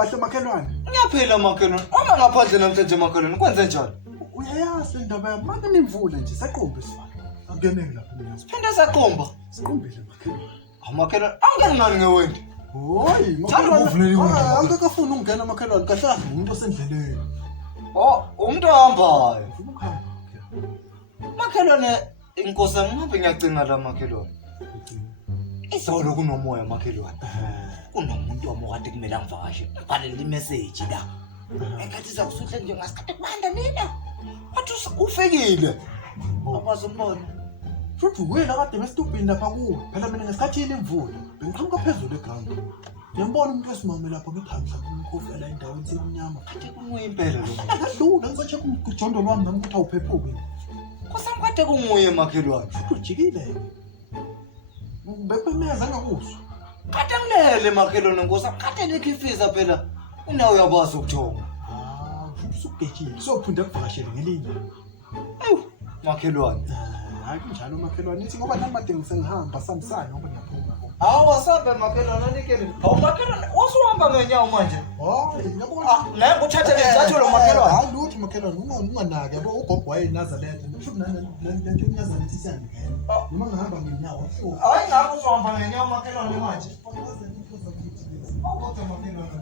kahle makhelwane. Ngiyaphila makhelwane. Uma ngaphandle namhlanje makhelwane kwenze njani? Uyayazi le ndaba yami manje nimvula nje saqombe sifana. Angeneke lapha mina. Siphinde saqomba. Siqombile makhelwane. Amakhelwane angenani ngewendi. Hoyi makhelwane. Angakafuni ukungena makhelwane kahle umuntu osendleleni. Oh, umuntu ohambayo. Ufuna ukuhamba. Makhelwane inkosi ngihambe ngiyacinga la makhelwane. Izolo kunomoya makhelwane. Kunomuntu wamokade kumele angivakashe. Ngibhalele imessage la. Engathi sakusuhle nje ngasikade kubanda nina. Wathi ufekile. Abazombona. Futhi wena kade ngesitubhini lapha kuwe. Phela mina ngesikhathi imvula. Bengiqhamuka phezulu eground. Ngiyambona umuntu wesimame lapha ngithanda umkhofi la endaweni semnyama. Kade kunguye impela lo. Akadlula ngisacheck umjondo lwami nami ukuthi awuphephuki. Kusami kade kunguye makhelwane. Ujikile. Bepemeza ngakuzwa. Kade ngilele makhelwane nkosi. Kade nikhifisa phela. Unawo uyabaza ukuthonga. Usugejile. Sophinde ukuvakashele ngelinye. Ayu, makhelwane. Hayi kunjalo makhelwane. Nithi ngoba namade ngisengihamba samsana ngoba ngiyaphuma. Awasambe makhelwane anikele. Makhelwane wasuhamba ngenyawo manje. Hayi ngiyabona. La nguthathe ngizathola makhelwane. Hayi lutho makhelwane unganake yabo ugogo wayeNazaretha. Futhi lento eNazaretha isiyani. Noma ngihamba ngenyawo. Hayi ngakho uzohamba ngenyawo makhelwane manje. Awuthi makhelwane.